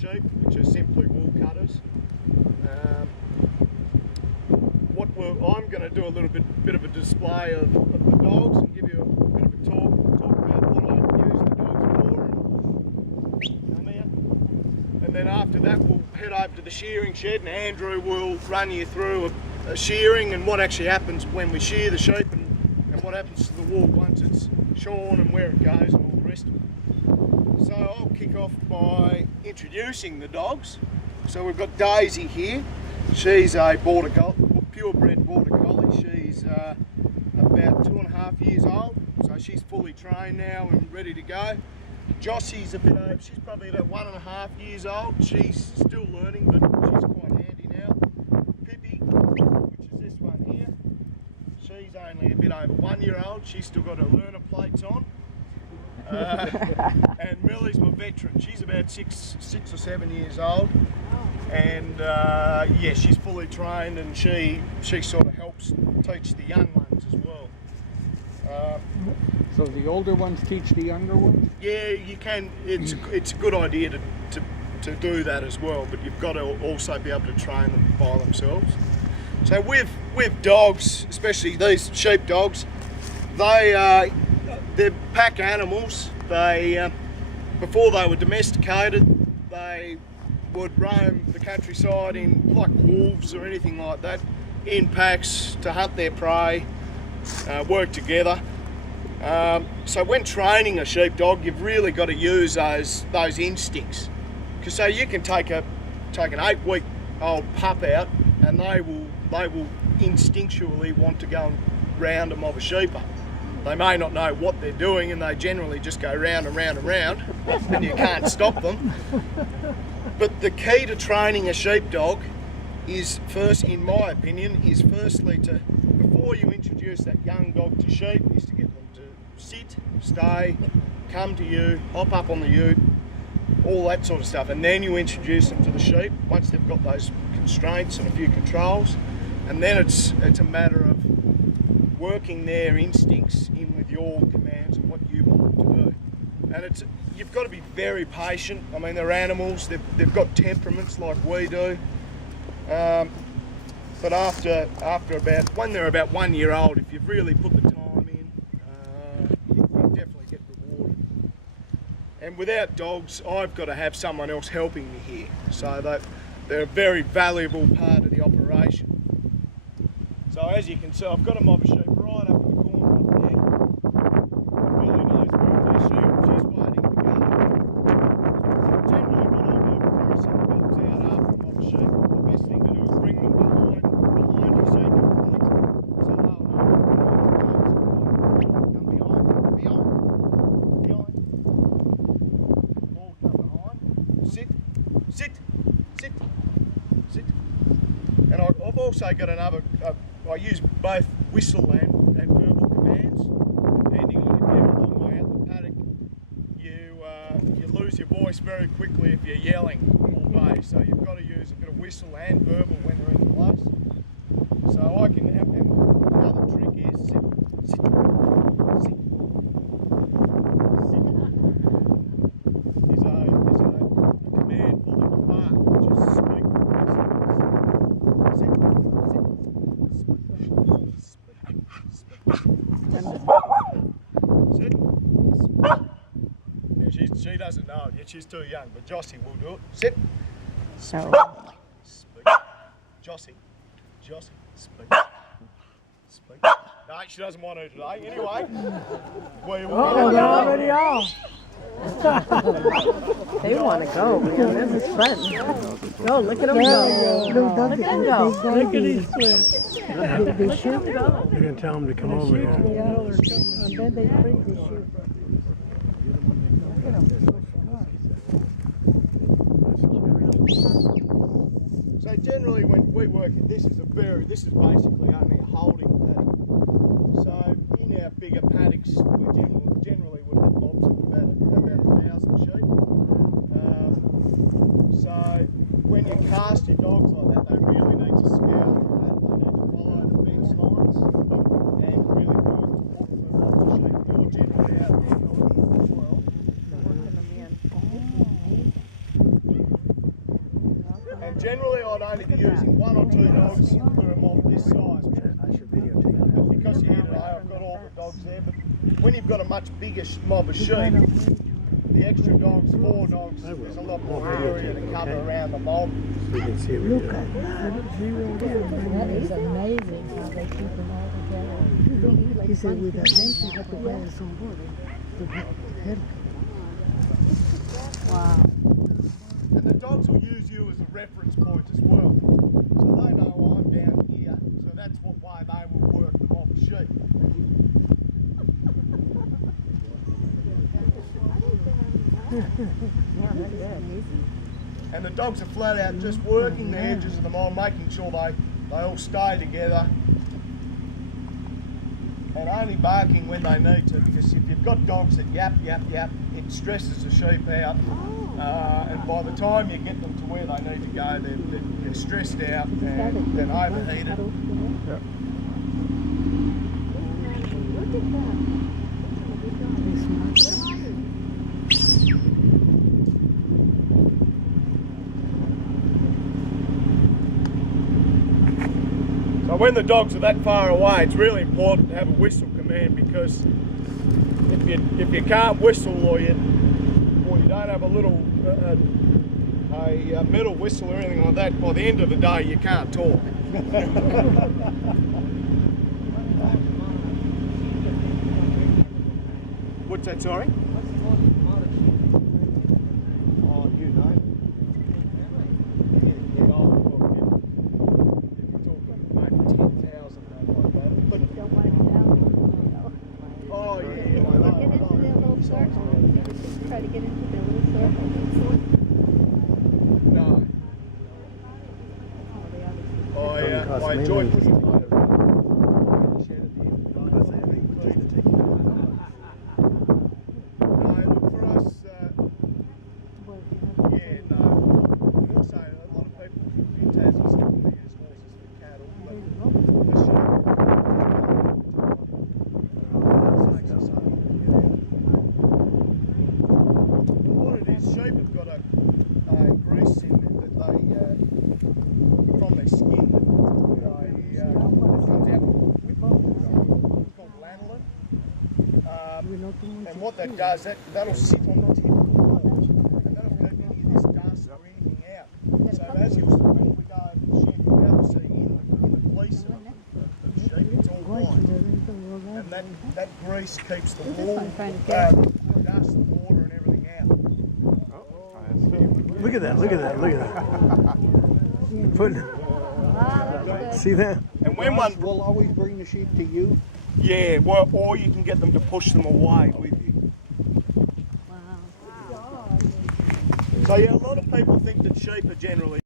sheep, which are simply wool cutters. I'm going to do a little bit of a display of the dogs and give you a bit of a talk about what I use the dogs for. Come here. And then after that we'll head over to the shearing shed and Andrew will run you through a shearing and what actually happens when we shear the sheep and what happens to the wool once it's shorn and where it goes and all the rest of it. So I'll kick off by introducing the dogs. So we've got Daisy here. She's a purebred border collie. She's about 2.5 years old, so she's fully trained now and ready to go. Jossie's a bit over, she's probably about 1.5 years old. She's still learning, but she's quite handy now. Pippi, which is this one here, she's only a bit over 1 year old. She's still got her learner plates on. And Millie's my veteran. She's about six or 7 years old. And yeah, she's fully trained and she sort of helps teach the young ones as well. So the older ones teach the younger ones? Yeah, you can. It's a good idea to do that as well, but you've got to also be able to train them by themselves. So with dogs, especially these sheep dogs, they're pack animals. They before they were domesticated, they would roam the countryside in like wolves or anything like that, in packs to hunt their prey, work together. So when training a sheepdog, you've really got to use those instincts. Because so you can take an 8-week-old pup out, and they will instinctually want to go and round a mob of sheeper. They may not know what they're doing, and they generally just go round and round and round, and you can't stop them. But the key to training a sheepdog is firstly to, before you introduce that young dog to sheep, is to get them to sit, stay, come to you, hop up on the ute, all that sort of stuff. And then you introduce them to the sheep once they've got those constraints and a few controls. And then it's a matter of working their instincts in with your commands and what you want them to do. And you've got to be very patient. I mean, they're animals, they've got temperaments like we do. But when they're about 1 year old, if you've really put the time in, you definitely get rewarded. And without dogs, I've got to have someone else helping me here. So they're a very valuable part of the operation. So as you can see, I've got a mob of sheep right up in the corner up there. Millie knows where it is. She's waiting to go. So generally what I do before I send the dogs out after a mob of sheep, the best thing to do is bring them behind you so you can point. So they'll know where to go. Come behind. All come behind. Sit. And I've also got another, I use both whistle and verbal commands, depending on if you're a long way out the paddock. You lose your voice very quickly if you're yelling all day, so you've got to use a bit of whistle and verbal when they're in place. So I can, and another trick is sit. Is a command for them to bark, which is speak for themselves. She doesn't know it yet, she's too young, but Jossie will do it. Sit. So, Speak. Jossie, speak. No, she doesn't want to today. Anyway, we will they're already off. They want to go, man. This is fun. Go, look at them go. Look at them go. Look at these twins. They shoot. You're going to tell them to come over here. And then they freeze the shoot. So generally when we work, this is basically only a holding paddock. So in our bigger paddocks, we generally would have mobs of about 1,000 sheep. So when you cast your dogs like that, they really need to scout for that. They need to follow the fence lines and really work to look for mobs of sheep. You're generally out there as well. Generally, I'd only be using 1 or 2 dogs for a mob this size. I should videotape that. Because you're here today, I've got all the dogs there. But when you've got a much bigger mob of sheep, the extra dogs, 4 dogs, there's a lot more area to cover around the mob. So you can see it right there. That is amazing how they keep them all together. He said with that bench, you have to buy some water to help. Wow. And the dogs will use you as a reference point as well. So they know I'm down here, so that's why they will work the mob of sheep. And the dogs are flat out just working the edges of the mob, making sure they all stay together. And only barking when they need to, because if you've got dogs that yap, yap, yap, it stresses the sheep out. And by the time you get them to where they need to go, they're stressed out and then overheated. So when the dogs are that far away, it's really important to have a whistle command, because if you can't whistle or you don't have a little a metal whistle or anything like that, by the end of the day you can't talk. What's that, sorry? Oh, you know. Oh, yeah. Get into their little circle. Try to get into their little circle. No. Oh, yeah. I enjoy pushing it. No, look, for us, yeah, no. And also, a lot of people in Tassie still use horses for cattle, but for sheep, what it is, sheep have got a grease in it that they, from their skin, that comes out with called lanolin. And what that does, that'll sit on the tip of the porch, and that'll keep any of this dust or anything out. So as you when we go over the sheep, you'll be able to see in the fleece of the sheep, it's all white. And that grease keeps the wool, the dust, the water and everything out. Look at that, look at that, look at that. See that? And when one, We'll always bring the sheep to you. yeah, well, or you can get them to push them away with you. So yeah, a lot of people think that sheep are generally